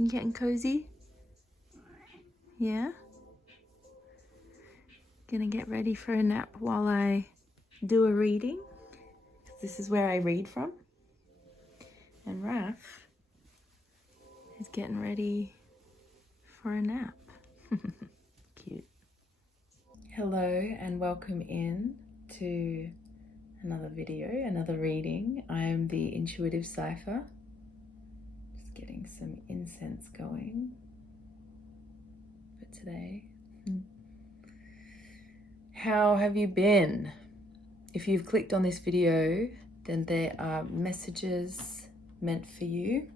You getting cozy? Yeah? Gonna get ready for a nap while I do a reading. This is where I read from. And Raph is getting ready for a nap. Cute. Hello and welcome in to another video, another reading. I am the Intuitive Cipher. Just getting some incense going for today. How have you been? If you've clicked on this video, then there are messages meant for you.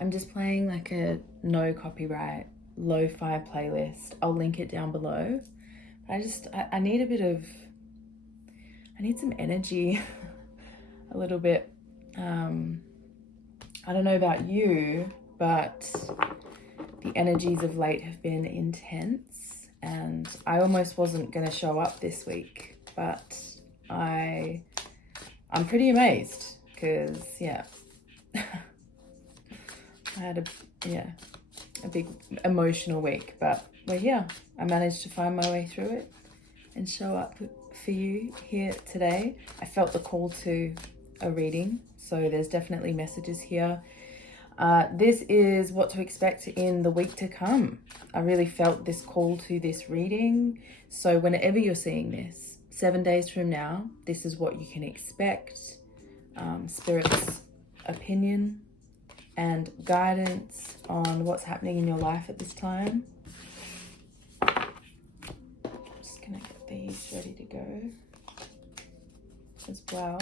I'm just playing like a no copyright lo-fi playlist. I'll link it down below. I need a bit of, I need some energy, a little bit. I don't know about you, but the energies of late have been intense and I almost wasn't gonna show up this week, but I'm pretty amazed because I had a big emotional week, but we're here. I managed to find my way through it and show up for you here today. I felt the call to a reading, so there's definitely messages here. This is what to expect in the week to come. I really felt this call to this reading. So whenever you're seeing this, 7 days from now, this is what you can expect. Spirit's opinion and guidance on what's happening in your life at this time. Just gonna get these ready to go as well.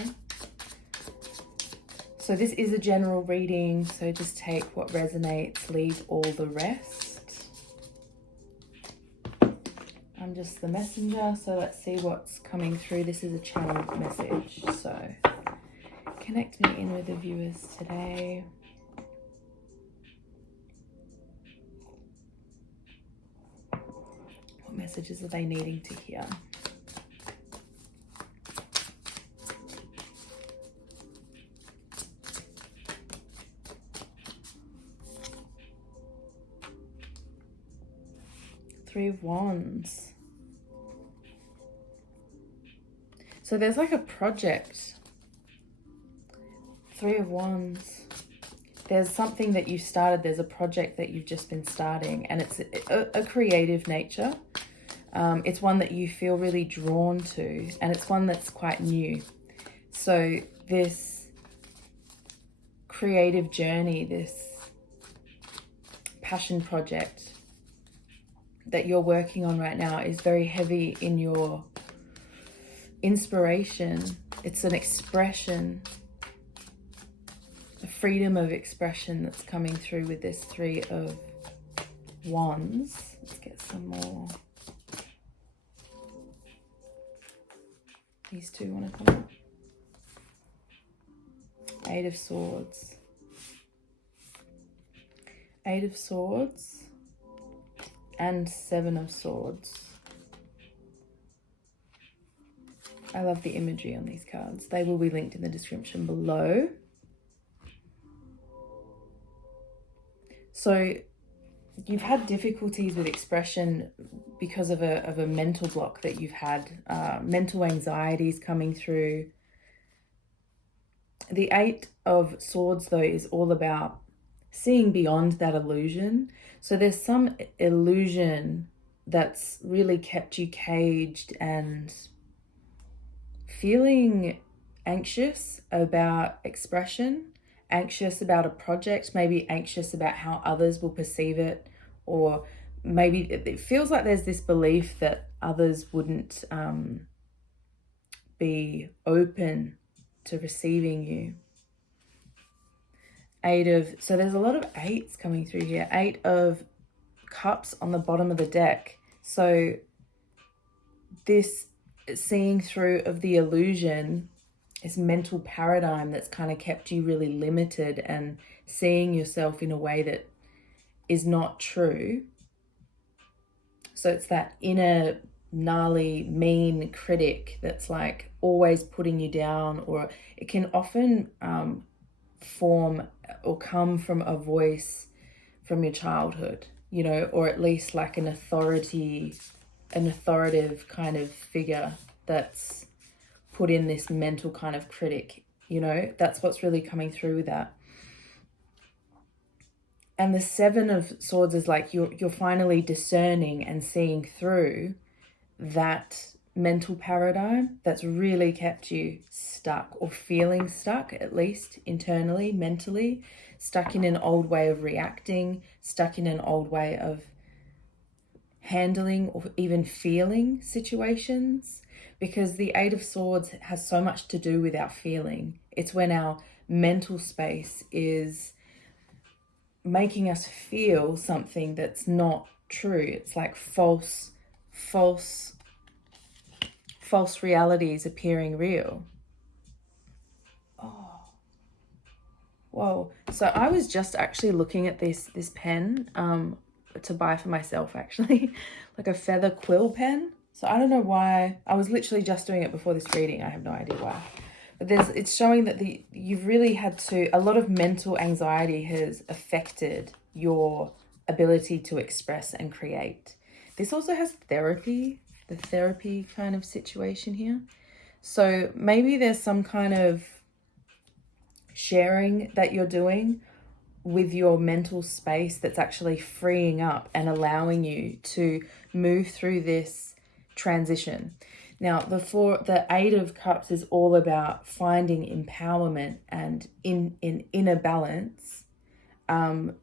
So this is a general reading, so just take what resonates, leave all the rest. I'm just the messenger, so let's see what's coming through. This is a channeled message, so connect me in with the viewers today. What messages are they needing to hear? Three of Wands. So there's like a project. Three of Wands. There's something that you've started. There's a project that you've just been starting, and it's a creative nature. It's one that you feel really drawn to, and it's one that's quite new. So this creative journey, this passion project that you're working on right now is very heavy in your inspiration. It's an expression, a freedom of expression that's coming through with this Three of Wands. Let's get some more. These two want to come up. Eight of Swords. Eight of Swords. And Seven of Swords. I love the imagery on these cards. They will be linked in the description below. So you've had difficulties with expression because of a mental block that you've had, mental anxieties coming through. The Eight of Swords, though, is all about seeing beyond that illusion. So there's some illusion that's really kept you caged and feeling anxious about expression, anxious about a project, maybe anxious about how others will perceive it, or maybe it feels like there's this belief that others wouldn't be open to receiving you. So there's a lot of eights coming through here. Eight of Cups on the bottom of the deck. So this seeing through of the illusion, this mental paradigm that's kind of kept you really limited and seeing yourself in a way that is not true. So it's that inner gnarly, mean critic that's like always putting you down, or it can often form or come from a voice from your childhood, you know, or at least like an authoritative kind of figure that's put in this mental kind of critic, you know. That's what's really coming through with that. And the Seven of Swords is like you're finally discerning and seeing through that mental paradigm that's really kept you stuck, or feeling stuck, at least internally, mentally, stuck in an old way of reacting, stuck in an old way of handling or even feeling situations. Because the Eight of Swords has so much to do with our feeling. It's when our mental space is making us feel something that's not true. It's like false realities appearing real. Oh, whoa. So I was just actually looking at this pen to buy for myself, actually, like a feather quill pen. So I don't know why. I was literally just doing it before this reading. I have no idea why. But it's showing that you've really had to, a lot of mental anxiety has affected your ability to express and create. This also has therapy, the therapy kind of situation here. So maybe there's some kind of sharing that you're doing with your mental space that's actually freeing up and allowing you to move through this transition. Now, the Eight of Cups is all about finding empowerment and in inner balance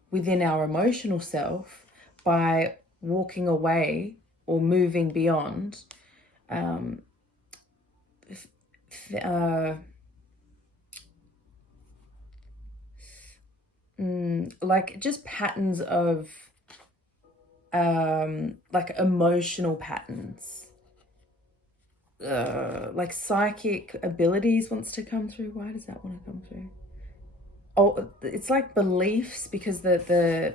within our emotional self by walking away or moving beyond like just patterns of like emotional patterns. Like psychic abilities wants to come through. Why does that want to come through? Oh, it's like beliefs, because the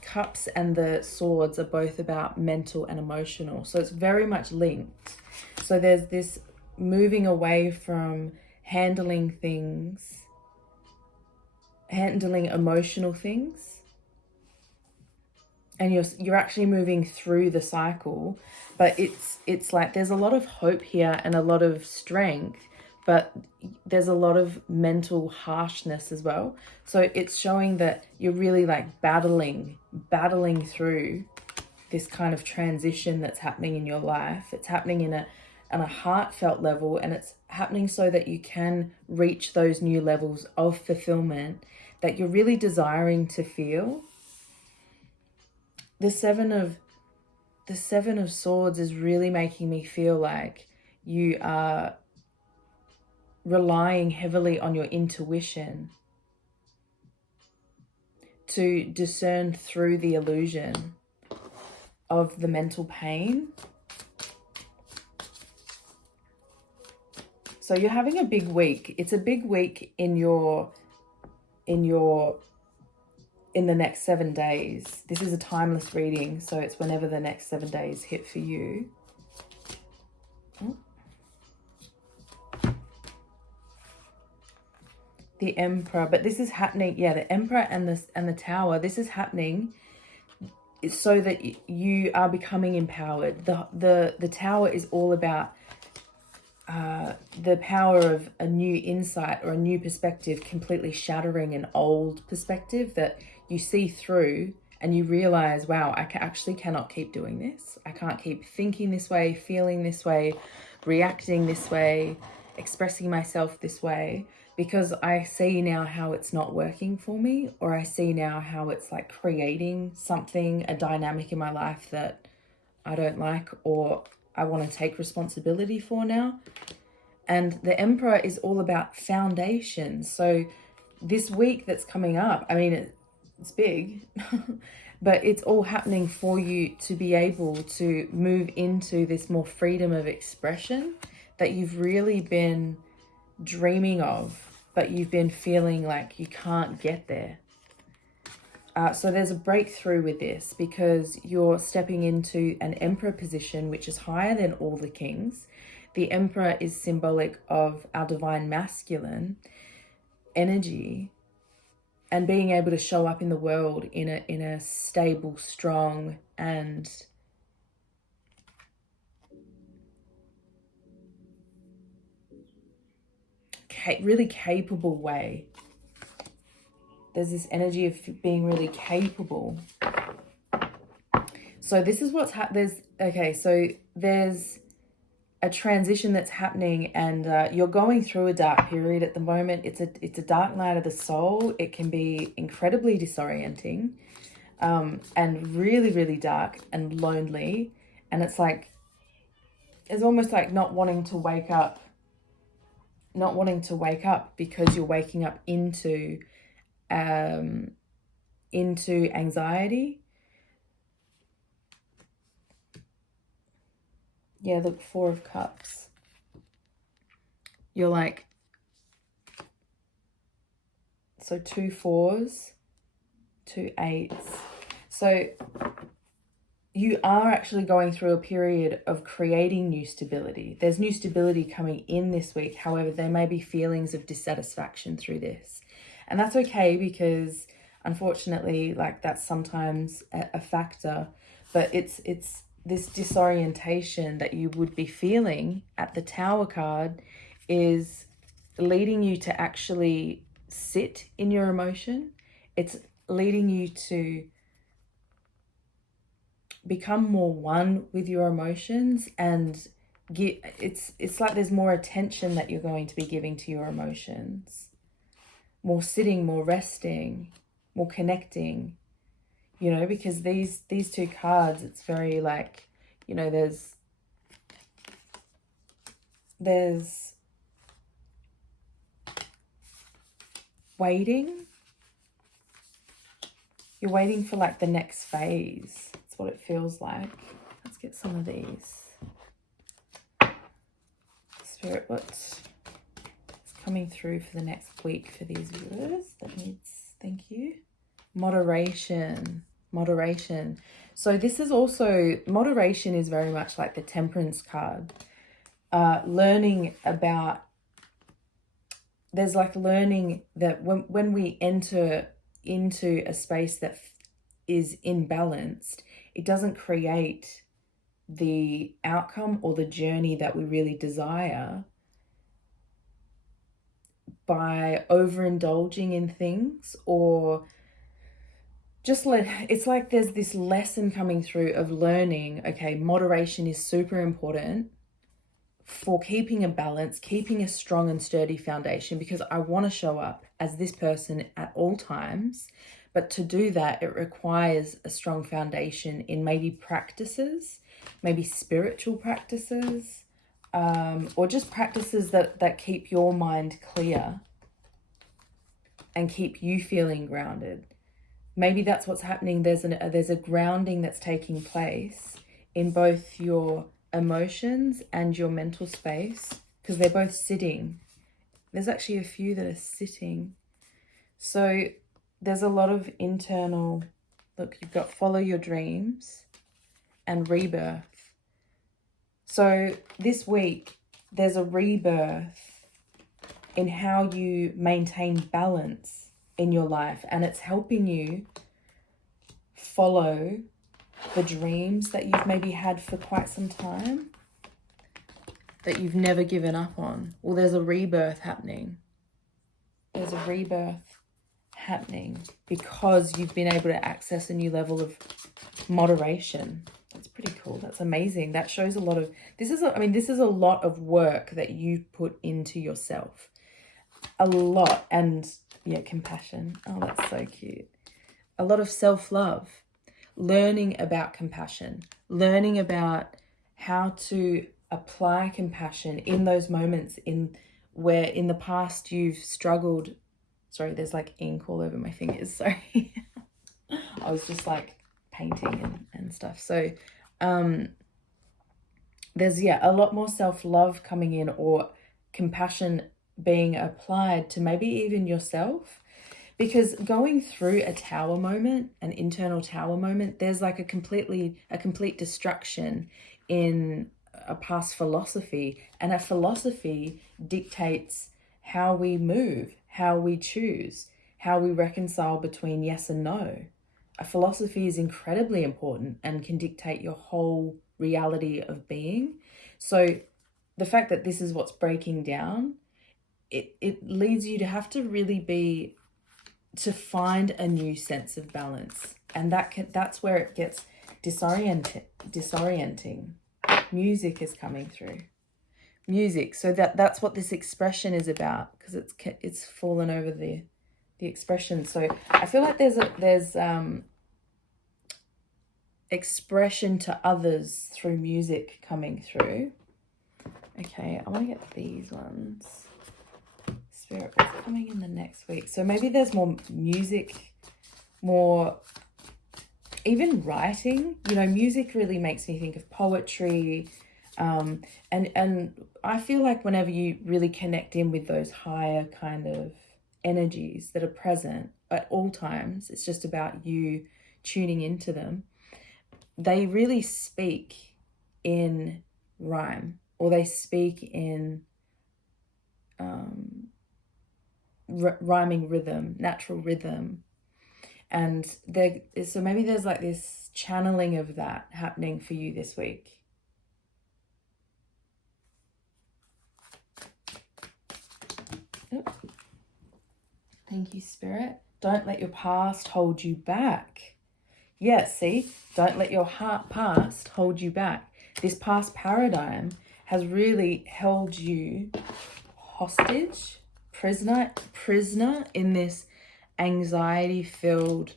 cups and the swords are both about mental and emotional. So it's very much linked. So there's this moving away from handling emotional things. And you're actually moving through the cycle, but it's like there's a lot of hope here and a lot of strength, but there's a lot of mental harshness as well. So it's showing that you're really like battling through this kind of transition that's happening in your life. It's happening on a heartfelt level, and it's happening so that you can reach those new levels of fulfillment that you're really desiring to feel. The Seven of Swords is really making me feel like you are relying heavily on your intuition to discern through the illusion of the mental pain. So you're having a big week. It's a big week in the next 7 days. This is a timeless reading, so it's whenever the next 7 days hit for you. Oh. The Emperor, but this is happening, yeah, the Emperor and the Tower. This is happening so that you are becoming empowered. The Tower is all about the power of a new insight or a new perspective, completely shattering an old perspective that you see through, and you realize, wow, I actually cannot keep doing this. I can't keep thinking this way, feeling this way, reacting this way, expressing myself this way, because I see now how it's not working for me, or I see now how it's like creating something, a dynamic in my life that I don't like, or I want to take responsibility for now. And the Emperor is all about foundations. So this week that's coming up, I mean, it's big, but it's all happening for you to be able to move into this more freedom of expression that you've really been dreaming of, but you've been feeling like you can't get there. So there's a breakthrough with this, because you're stepping into an Emperor position, which is higher than all the kings. The Emperor is symbolic of our divine masculine energy, and being able to show up in the world in a stable, strong, and really capable way. There's this energy of being really capable. So this is what's there's a transition that's happening, and you're going through a dark period at the moment. It's a dark night of the soul. It can be incredibly disorienting, and really, really dark and lonely. And it's like, it's almost like not wanting to wake up because you're waking up into anxiety. Yeah, look, 4 of Cups. You're like, so 2 4s, 2 8s. So you are actually going through a period of creating new stability. There's new stability coming in this week. However, there may be feelings of dissatisfaction through this. And that's okay, because unfortunately, like, that's sometimes a factor. But it's this disorientation that you would be feeling at the Tower card is leading you to actually sit in your emotion. It's leading you to become more one with your emotions, and it's like there's more attention that you're going to be giving to your emotions. More sitting, more resting, more connecting, you know, because these 2 cards, it's very like, you know, there's waiting. You're waiting for like the next phase. That's what it feels like. Let's get some of these. Spirit, what's coming through for the next week for these viewers? Thank you. Moderation. So this is also, moderation is very much like the Temperance card. Learning about, there's like learning that when we enter into a space that is imbalanced, it doesn't create the outcome or the journey that we really desire by overindulging in things, or it's like there's this lesson coming through of learning, okay, moderation is super important for keeping a balance, keeping a strong and sturdy foundation, because I want to show up as this person at all times. But to do that, it requires a strong foundation in maybe practices, maybe spiritual practices, or just practices that keep your mind clear and keep you feeling grounded. Maybe that's what's happening. There's a grounding that's taking place in both your emotions and your mental space, because they're both sitting. There's actually a few that are sitting. So there's a lot of internal, look, you've got follow your dreams and rebirth. So this week, there's a rebirth in how you maintain balance in your life, and it's helping you follow the dreams that you've maybe had for quite some time, that you've never given up on. Well, there's a rebirth happening. There's a rebirth happening because you've been able to access a new level of moderation. That's pretty cool. That's amazing. That shows a lot of, this is a lot of work that you put into yourself. A lot. And yeah, compassion. Oh, that's so cute. A lot of self-love. Learning about compassion, learning about how to apply compassion in those moments where in the past you've struggled. Sorry, there's like ink all over my fingers. Sorry. I was just like painting and stuff. So there's, a lot more self-love coming in, or compassion being applied to maybe even yourself. Because going through a tower moment, an internal tower moment, there's like a complete destruction in a past philosophy. And a philosophy dictates how we move, how we choose, how we reconcile between yes and no. A philosophy is incredibly important and can dictate your whole reality of being. So the fact that this is what's breaking down, it leads you to have to really to find a new sense of balance. And that's where it gets disorienting. Music is coming through. Music. So that's what this expression is about, because it's fallen over the expression. So I feel like there's expression to others through music coming through. Okay, I want to get these ones. Spirit, what's coming in the next week? So maybe there's more music, more even writing. You know, music really makes me think of poetry. And I feel like whenever you really connect in with those higher kind of energies that are present at all times, it's just about you tuning into them. They really speak in rhyme, or they speak in rhyming rhythm, natural rhythm. And so maybe there's like this channeling of that happening for you this week. Thank you, Spirit. Don't let your past hold you back. Yes, see? Don't let your past hold you back. This past paradigm has really held you hostage, prisoner in this anxiety-filled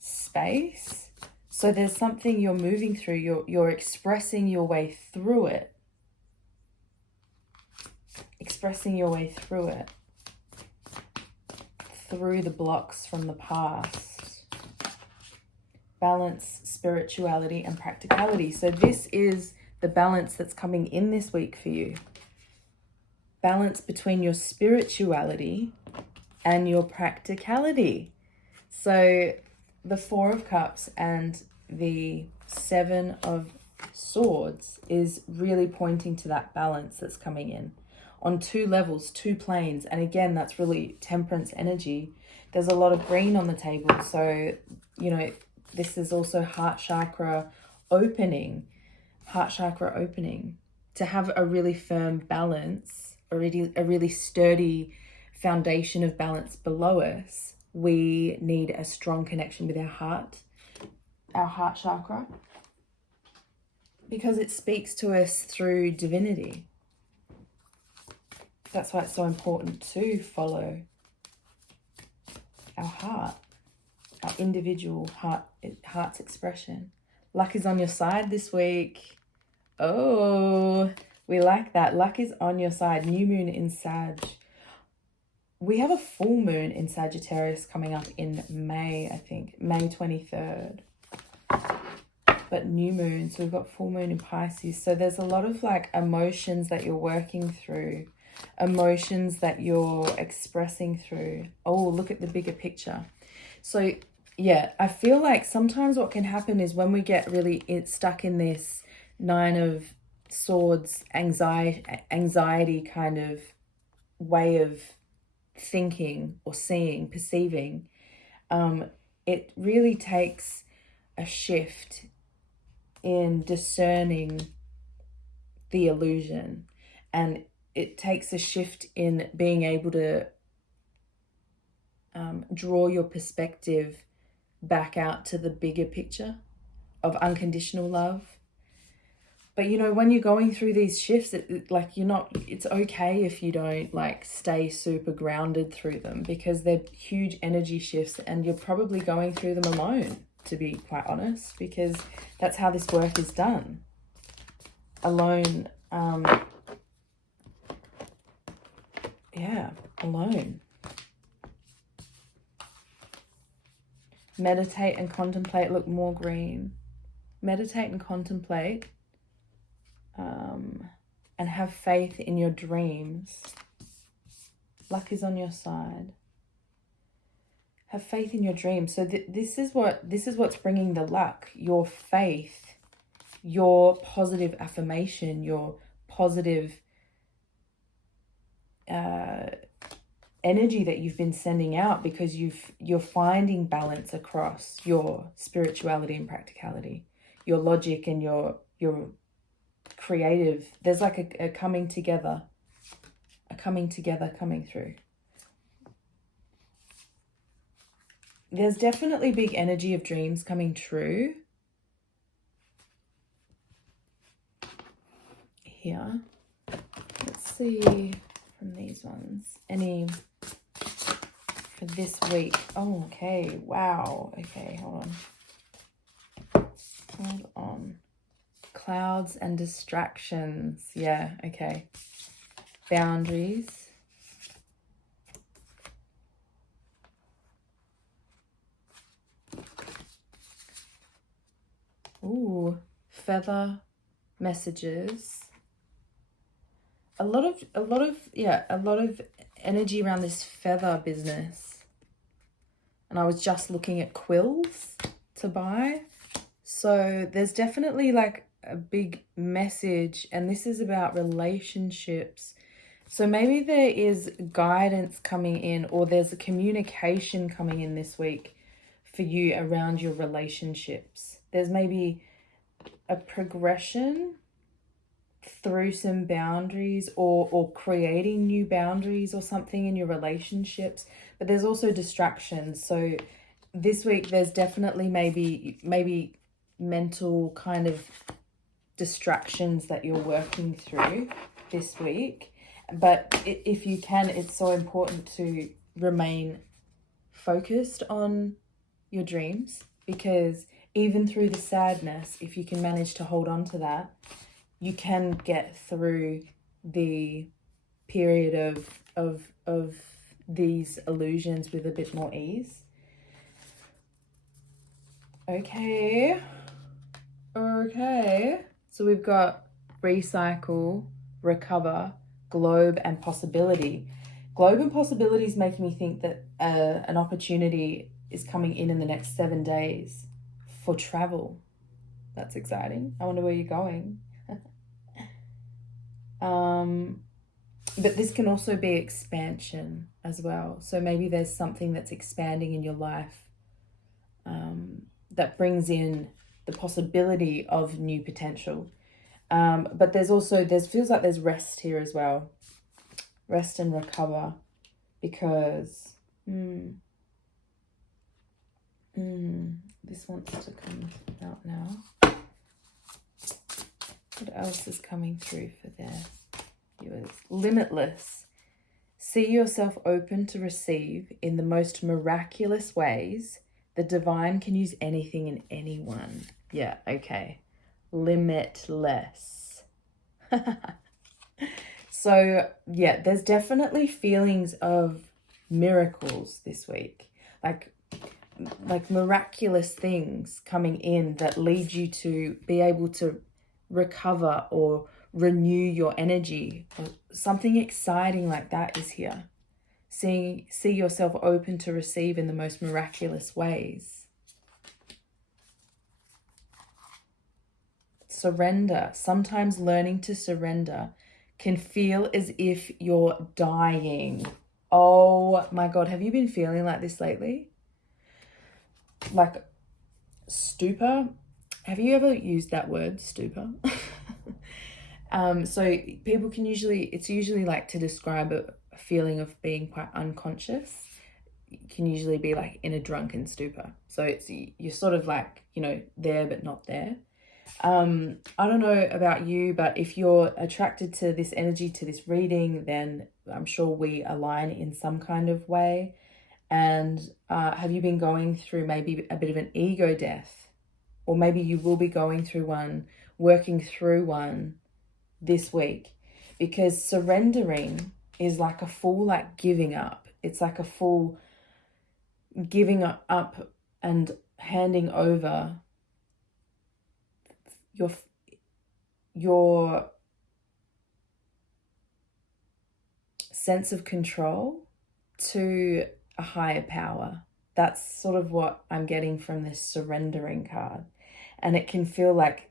space. So there's something you're moving through. You're expressing your way through it. Expressing your way through it. Through the blocks from the past. Balance, spirituality, and practicality. So this is the balance that's coming in this week for you. Balance between your spirituality and your practicality. So the Four of Cups and the Seven of Swords is really pointing to that balance that's coming in on two levels, two planes. And again, that's really temperance energy. There's a lot of green on the table. So, you know, this is also heart chakra opening. Heart chakra opening. To have a really firm balance, a really sturdy foundation of balance below us, we need a strong connection with our heart chakra, because it speaks to us through divinity. That's why it's so important to follow our heart, our individual heart's expression. Luck is on your side this week. Oh, we like that. Luck is on your side. New moon in Sag. We have a full moon in Sagittarius coming up in May, I think. May 23rd. But new moon, so we've got full moon in Pisces. So there's a lot of like emotions that you're working through. Emotions that you're expressing through. Oh, look at the bigger picture. So yeah, I feel like sometimes what can happen is when we get really stuck in this Nine of Swords, anxiety kind of way of thinking or seeing, perceiving, it really takes a shift in discerning the illusion, and it takes a shift in being able to draw your perspective back out to the bigger picture of unconditional love. But you know, when you're going through these shifts, it's okay if you don't like stay super grounded through them, because they're huge energy shifts and you're probably going through them alone, to be quite honest, because that's how this work is done. Alone. Alone. Meditate and contemplate. Look, more green. Meditate and contemplate. And have faith in your dreams. Luck is on your side. Have faith in your dreams. So this is what's bringing the luck. Your faith, your positive affirmation, your positive energy that you've been sending out, because you're finding balance across your spirituality and practicality, your logic and your creative. There's like a coming together coming through. There's definitely big energy of dreams coming true here. Let's see from these ones. Any for this week. Oh, okay. Wow. Okay, hold on. Clouds and distractions. Yeah, okay. Boundaries. Ooh, feather messages. A lot of energy around this feather business. And I was just looking at quills to buy. So there's definitely like a big message, and this is about relationships. So maybe there is guidance coming in, or there's a communication coming in this week for you around your relationships. There's maybe a progression through some boundaries, or creating new boundaries or something in your relationships. But there's also distractions. So this week there's definitely maybe mental kind of distractions that you're working through this week. But if you can, it's so important to remain focused on your dreams, because even through the sadness, if you can manage to hold on to that, you can get through the period of these illusions with a bit more ease. Okay. So we've got recycle, recover, globe, and possibility. Globe and possibilities make me think that an opportunity is coming in the next 7 days for travel. That's exciting. I wonder where you're going. But this can also be expansion as well. So maybe there's something that's expanding in your life that brings in the possibility of new potential. But there's feels like there's rest here as well. Rest and recover, because this wants to come out now. What else is coming through for their viewers? Limitless. See yourself open to receive in the most miraculous ways. The divine can use anything and anyone. Yeah, okay. Limitless. So, yeah, there's definitely feelings of miracles this week. Like miraculous things coming in that lead you to be able to recover or renew your energy. Something exciting like that is here. See yourself open to receive in the most miraculous ways. Surrender. Sometimes learning to surrender can feel as if you're dying. Oh my God, have you been feeling like this lately? Like stupor. Have you ever used that word, stupor? So people can it's usually like to describe a feeling of being quite unconscious. It can usually be like in a drunken stupor. So you're sort of like, there but not there. I don't know about you, but if you're attracted to this energy, to this reading, then I'm sure we align in some kind of way. And have you been going through maybe a bit of an ego death? Or maybe you will be going through one, working through one this week. Because surrendering is like a full giving up. It's like a full giving up and handing over your sense of control to a higher power. That's sort of what I'm getting from this surrendering card. And it can feel like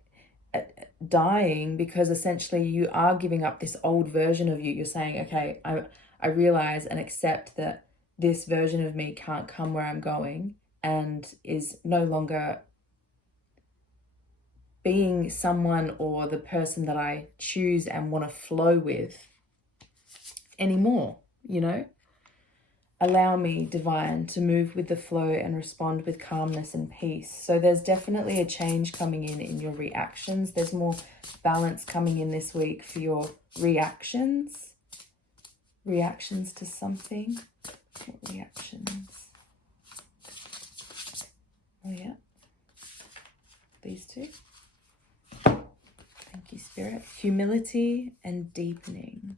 dying, because essentially you are giving up this old version of you. You're saying, okay, I realize and accept that this version of me can't come where I'm going and is no longer being someone or the person that I choose and want to flow with anymore, you know? Allow me, divine, to move with the flow and respond with calmness and peace. So there's definitely a change coming in your reactions. There's more balance coming in this week for your reactions. Reactions to something. What reactions? Oh yeah. These two. Thank you, Spirit. Humility and deepening.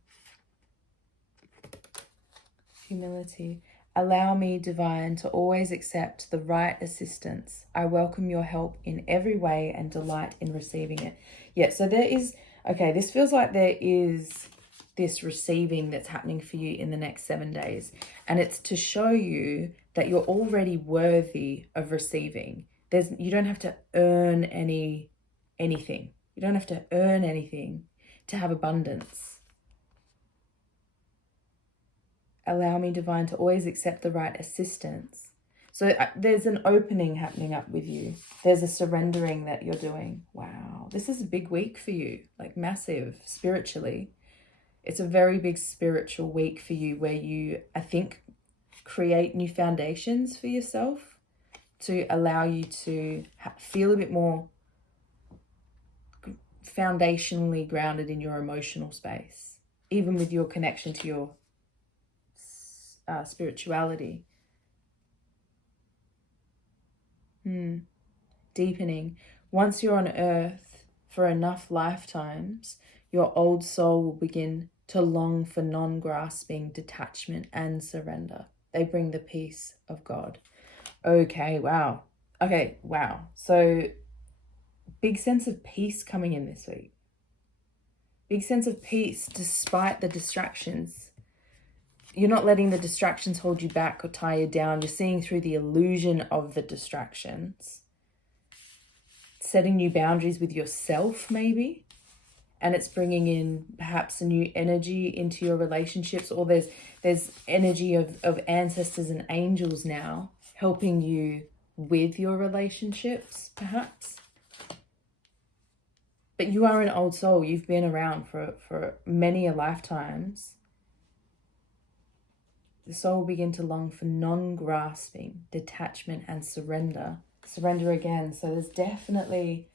Humility. Allow me, divine, to always accept the right assistance. I welcome your help in every way and delight in receiving it. Yeah, so there is, okay, this feels like there is this receiving that's happening for you in the next 7 days. And it's to show you that you're already worthy of receiving. You don't have to earn anything. You don't have to earn anything to have abundance. Allow me, divine, to always accept the right assistance. So there's an opening happening up with you. There's a surrendering that you're doing. Wow, this is a big week for you, like massive spiritually. It's a very big spiritual week for you where you, I think, create new foundations for yourself to allow you to feel a bit more foundationally grounded in your emotional space, even with your connection to your spirituality. Deepening. Once you're on earth for enough lifetimes, your old soul will begin to long for non-grasping detachment and surrender. They bring the peace of God. Okay, wow. Okay, wow. So big sense of peace coming in this week. Big sense of peace despite the distractions. You're not letting the distractions hold you back or tie you down. You're seeing through the illusion of the distractions. Setting new boundaries with yourself, maybe. And it's bringing in perhaps a new energy into your relationships. Or there's energy of ancestors and angels now helping you with your relationships, perhaps. But you are an old soul. You've been around for many a lifetimes. The soul will begin to long for non-grasping, detachment, and surrender. Surrender again. So there's definitely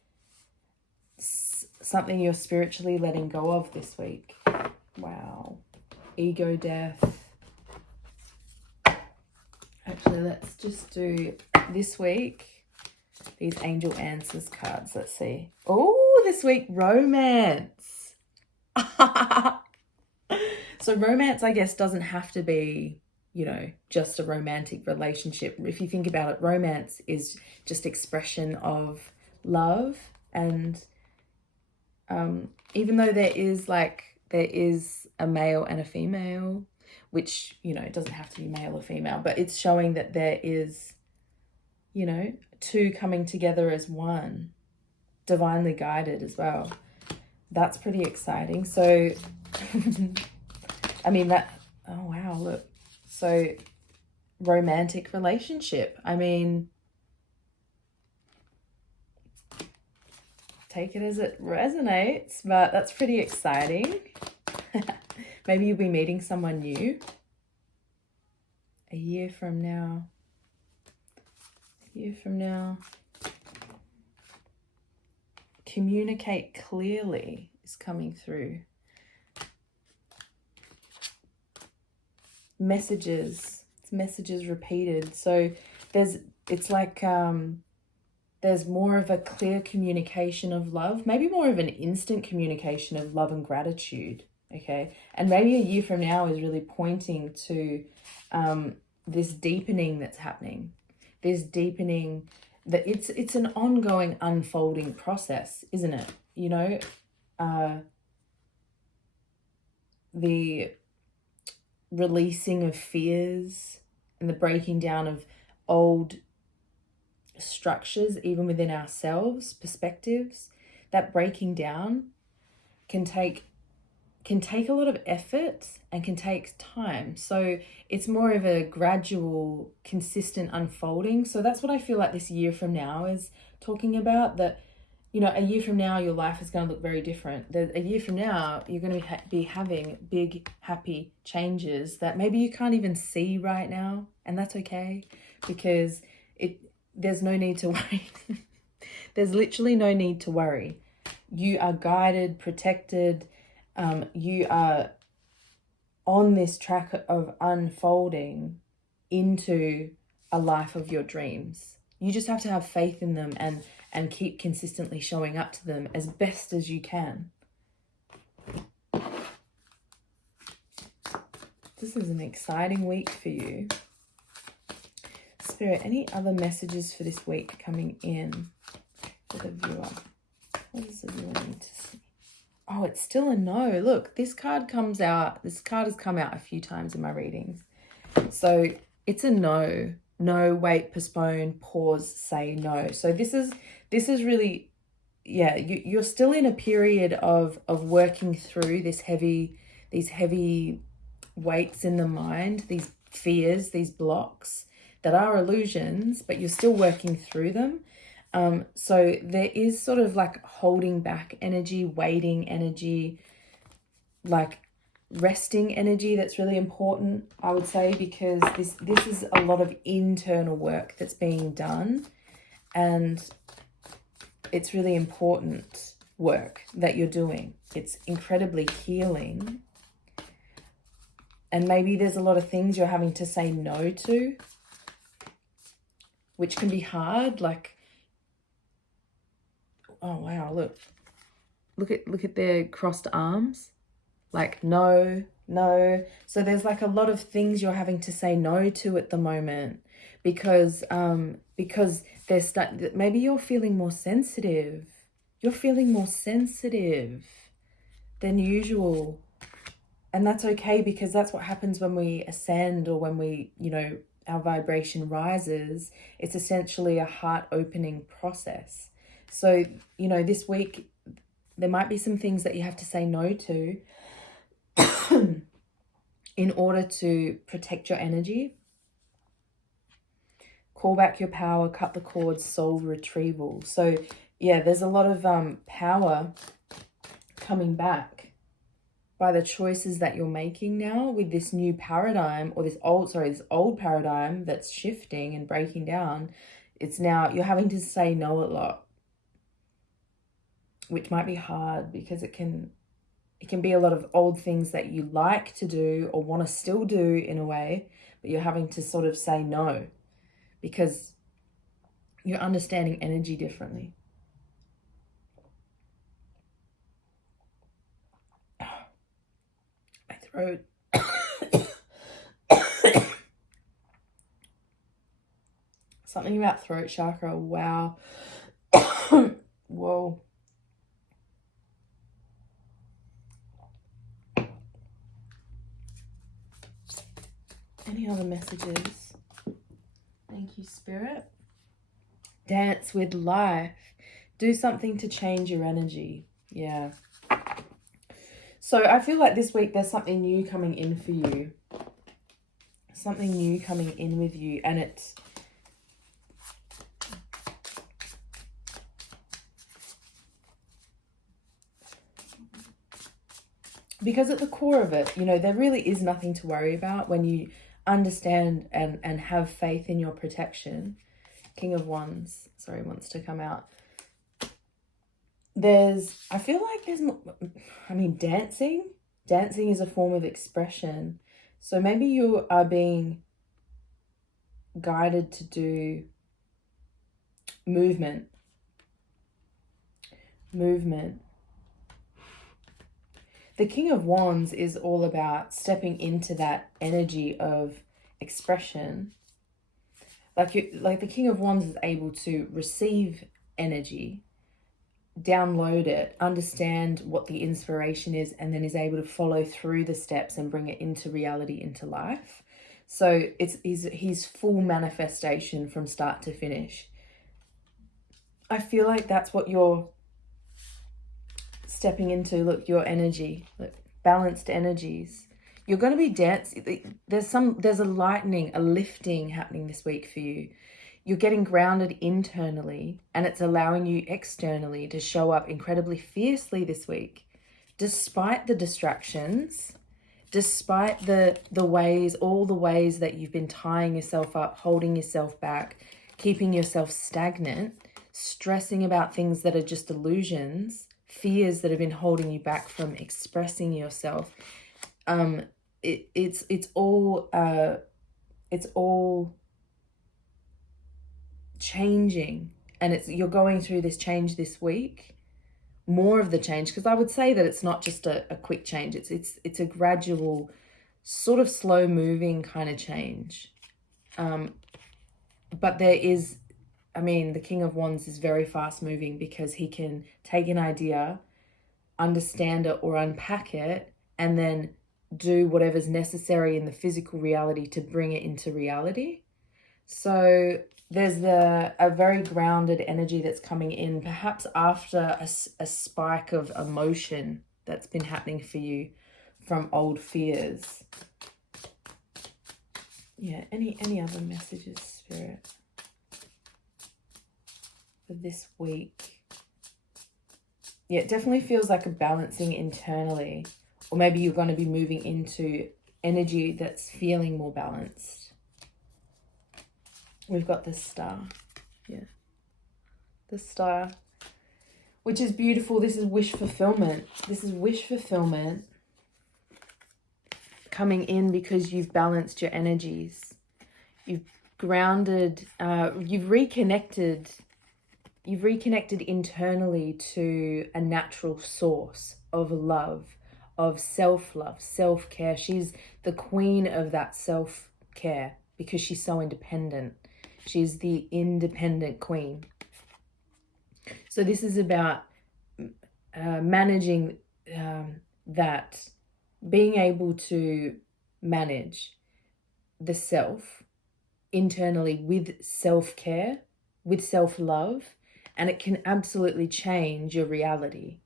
something you're spiritually letting go of this week. Wow. Ego death. Actually, let's just do this week these angel answers cards. Let's see. Oh, this week, romance. So romance, I guess, doesn't have to be, you know, just a romantic relationship. If you think about it, romance is just expression of love. And even though there is a male and a female, which, you know, it doesn't have to be male or female, but it's showing that there is, you know, two coming together as one, divinely guided as well. That's pretty exciting. So, I mean, oh wow, look. So, romantic relationship. I mean, take it as it resonates, but that's pretty exciting. Maybe you'll be meeting someone new a year from now. Communicate clearly is coming through. Messages. It's messages repeated. So it's like there's more of a clear communication of love, maybe more of an instant communication of love and gratitude. Okay, and maybe a year from now is really pointing to this deepening that's happening. This deepening that it's an ongoing unfolding process, isn't it? You know, the releasing of fears and the breaking down of old structures, even within ourselves, perspectives. That breaking down can take can take a lot of effort and can take time. So it's more of a gradual, consistent unfolding. So that's what I feel like this year from now is talking about, that, you know, a year from now, your life is going to look very different. A year from now, you're going to be having big, happy changes that maybe you can't even see right now. And that's okay, because there's no need to worry. There's literally no need to worry. You are guided, protected. You are on this track of unfolding into a life of your dreams. You just have to have faith in them and keep consistently showing up to them as best as you can. This is an exciting week for you. Spirit, any other messages for this week coming in for the viewer? What does the viewer need to see? Oh, it's still a no. Look, this card comes out. This card has come out a few times in my readings. So it's a no. No, wait, postpone, pause, say no. So this is really, yeah, you're still in a period of working through these heavy weights in the mind, these fears, these blocks that are illusions, but you're still working through them. So there is sort of like holding back energy, waiting energy, like resting energy that's really important, I would say, because this is a lot of internal work that's being done, and it's really important work that you're doing. It's incredibly healing, and maybe there's a lot of things you're having to say no to, which can be hard. Like, oh wow, look at their crossed arms. Like, no. So there's like a lot of things you're having to say no to at the moment, because maybe you're feeling more sensitive. You're feeling more sensitive than usual. And that's okay, because that's what happens when we ascend, or when we, you know, our vibration rises. It's essentially a heart opening process. So, you know, this week there might be some things that you have to say no to in order to protect your energy. Call back your power, cut the cords, soul retrieval. So yeah, there's a lot of power coming back by the choices that you're making now with this new paradigm, or this old paradigm that's shifting and breaking down. It's now you're having to say no a lot, which might be hard, because it can be a lot of old things that you like to do or want to still do in a way, but you're having to sort of say no because you're understanding energy differently. My throat. Something about throat chakra. Wow. Whoa. Any other messages? Thank you, Spirit. Dance with life. Do something to change your energy. Yeah. So I feel like this week there's something new coming in for you. Something new coming in with you. And it's because at the core of it, you know, there really is nothing to worry about when you understand and have faith in your protection. King of Wands, sorry, wants to come out. I feel like dancing is a form of expression. So maybe you are being guided to do movement. The King of Wands is all about stepping into that energy of expression. Like the King of Wands is able to receive energy, download it, understand what the inspiration is, and then is able to follow through the steps and bring it into reality, into life. So it's his full manifestation from start to finish. I feel like that's what you're stepping into. Look, your energy. Look, balanced energies. You're going to be dancing. There's a lightening, a lifting happening this week for you. You're getting grounded internally, and it's allowing you externally to show up incredibly fiercely this week, despite the distractions, despite all the ways that you've been tying yourself up, holding yourself back, keeping yourself stagnant, stressing about things that are just illusions, fears that have been holding you back from expressing yourself. It's all changing, and you're going through this change this week, more of the change, because I would say that it's not just a quick change. It's a gradual, sort of slow moving kind of change. But there is, the King of Wands is very fast moving, because he can take an idea, understand it or unpack it, and then do whatever's necessary in the physical reality to bring it into reality. So there's a very grounded energy that's coming in, perhaps after a spike of emotion that's been happening for you from old fears. Yeah, any other messages, Spirit, for this week? Yeah, it definitely feels like a balancing internally, or maybe you're going to be moving into energy that's feeling more balanced. We've got the Star. Yeah. The Star, which is beautiful. This is wish fulfillment. This is wish fulfillment coming in because you've balanced your energies. You've grounded, you've reconnected internally to a natural source of love, of self-love, self-care. She's the queen of that self-care because she's so independent. She's the independent queen. So this is about managing that, being able to manage the self internally with self-care, with self-love, and it can absolutely change your reality.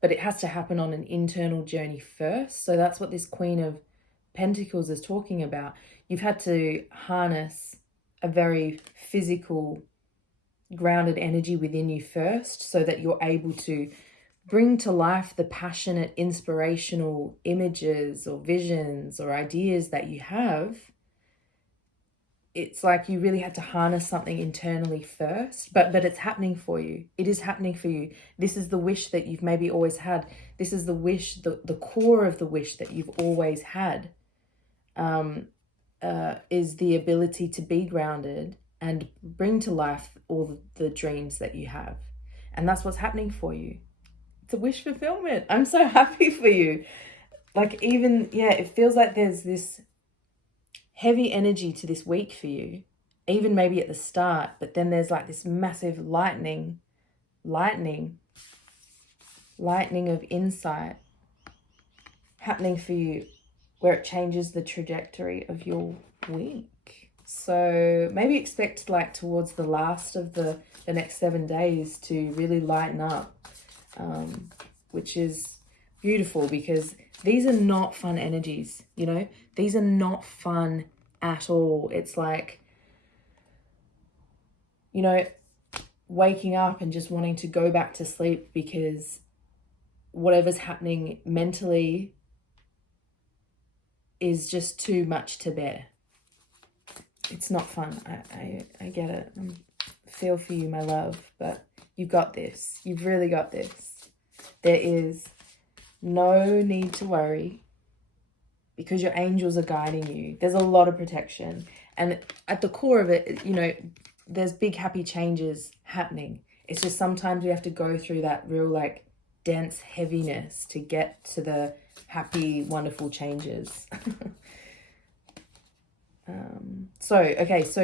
But it has to happen on an internal journey first. So that's what this Queen of Pentacles is talking about. You've had to harness a very physical, grounded energy within you first, so that you're able to bring to life the passionate, inspirational images or visions or ideas that you have. It's like you really had to harness something internally first, but it's happening for you. It is happening for you. This is the wish that you've maybe always had. This is the wish, the core of the wish that you've always had, is the ability to be grounded and bring to life all the dreams that you have. And that's what's happening for you. It's a wish fulfillment. I'm so happy for you. Like, even, yeah, it feels like there's this heavy energy to this week for you, even maybe at the start, but then there's like this massive lightning of insight happening for you, where it changes the trajectory of your week. So maybe expect, like, towards the last of the next 7 days to really lighten up, which is beautiful, because these are not fun energies, you know? These are not fun at all. It's like, you know, waking up and just wanting to go back to sleep because whatever's happening mentally is just too much to bear. It's not fun. I get it. I feel for you, my love, but you've got this. You've really got this. There is no need to worry, because your angels are guiding you. There's a lot of protection. And at the core of it, you know, there's big happy changes happening. It's just sometimes we have to go through that real, like, dense heaviness to get to the happy, wonderful changes. So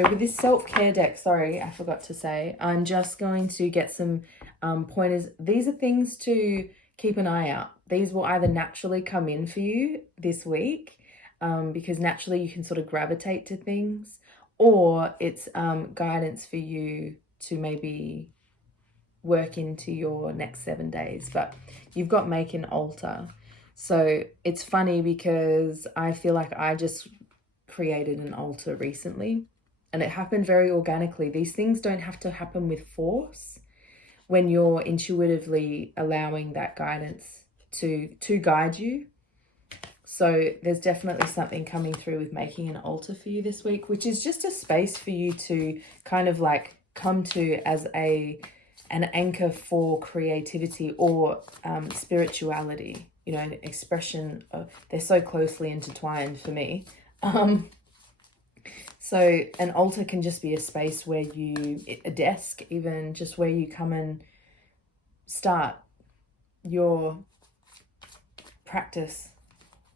with this self-care deck, sorry, I forgot to say, I'm just going to get some pointers. These are things to keep an eye out. These will either naturally come in for you this week, because naturally you can sort of gravitate to things, or it's guidance for you to maybe work into your next 7 days. But you've got make and alter. So it's funny because I feel like I just created an altar recently, and it happened very organically. These things don't have to happen with force when you're intuitively allowing that guidance to guide you. So there's definitely something coming through with making an altar for you this week, which is just a space for you to kind of like come to as an anchor for creativity or spirituality, you know, an expression of, they're so closely intertwined for me. So an altar can just be a space where a desk even, just where you come and start your practice,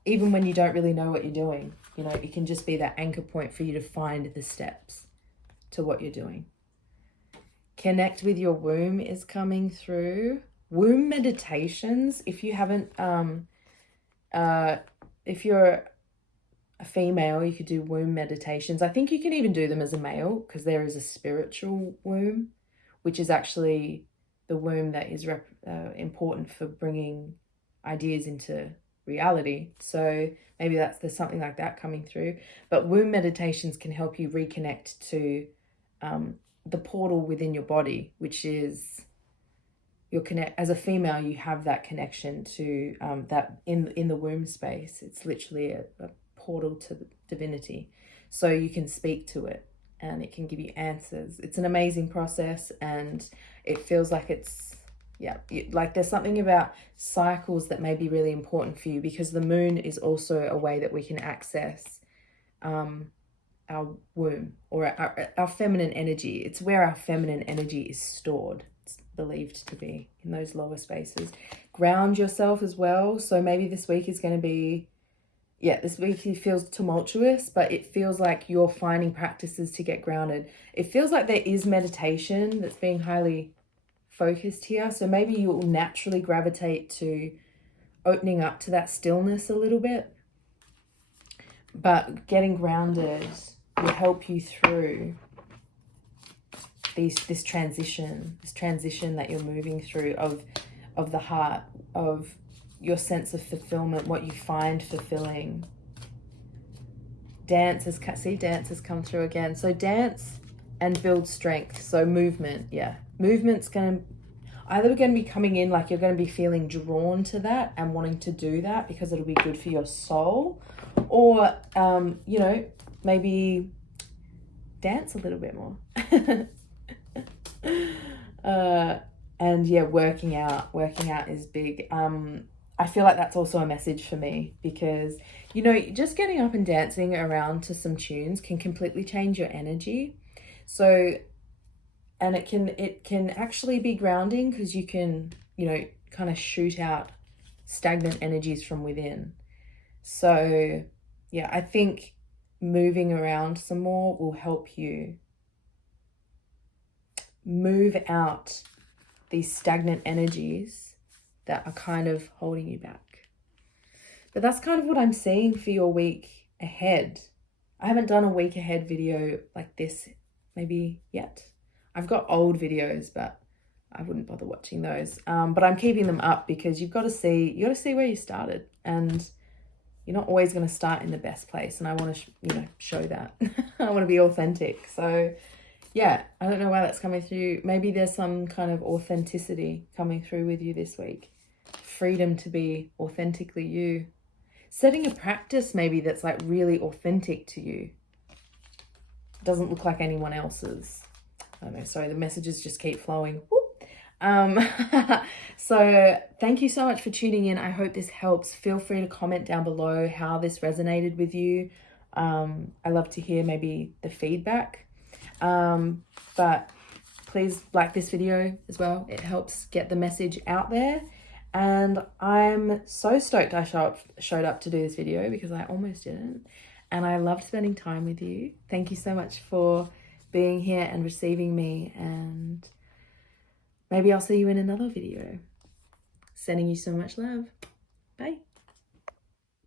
even when you don't really know what you're doing. You know, it can just be that anchor point for you to find the steps to what you're doing. Connect with your womb is coming through. Womb meditations, if you haven't, if you're a female, you could do womb meditations. I think you can even do them as a male, because there is a spiritual womb, which is actually the womb that is important for bringing ideas into reality. So maybe there's something like that coming through. But womb meditations can help you reconnect to the portal within your body, which is your connect. As a female, you have that connection to that in the womb space. It's literally a portal to the divinity, so you can speak to it and it can give you answers. It's an amazing process, and it feels like it's, yeah, like there's something about cycles that may be really important for you, because the moon is also a way that we can access our womb, or our feminine energy. It's where our feminine energy is stored. It's believed to be in those lower spaces. Ground yourself as well. So maybe this week is going to be, this week feels tumultuous, but it feels like you're finding practices to get grounded. It feels like there is meditation that's being highly focused here. So maybe you will naturally gravitate to opening up to that stillness a little bit. But getting grounded will help you through this transition that you're moving through of the heart, of your sense of fulfillment, what you find fulfilling. Dance has come through again. So dance and build strength. So movement, movement's going to be coming in, like you're going to be feeling drawn to that and wanting to do that because it'll be good for your soul. Or you know, maybe dance a little bit more. And yeah, working out is big. I feel like that's also a message for me, because, you know, just getting up and dancing around to some tunes can completely change your energy. So, and it can actually be grounding, because you can, you know, kind of shoot out stagnant energies from within. So yeah, I think moving around some more will help you move out these stagnant energies that are kind of holding you back. But that's kind of what I'm seeing for your week ahead. I haven't done a week ahead video like this maybe yet. I've got old videos, but I wouldn't bother watching those. But I'm keeping them up because you got to see where you started, and you're not always going to start in the best place. And I want to, show that. I want to be authentic. So yeah, I don't know why that's coming through. Maybe there's some kind of authenticity coming through with you this week. Freedom to be authentically you. Setting a practice maybe that's like really authentic to you. Doesn't look like anyone else's. I don't know, sorry, the messages just keep flowing. So thank you so much for tuning in. I hope this helps. Feel free to comment down below how this resonated with you. I love to hear maybe the feedback. But please like this video as well. It helps get the message out there. And I'm so stoked I showed up to do this video, because I almost didn't. And I loved spending time with you. Thank you so much for being here and receiving me. And maybe I'll see you in another video. Sending you so much love. Bye.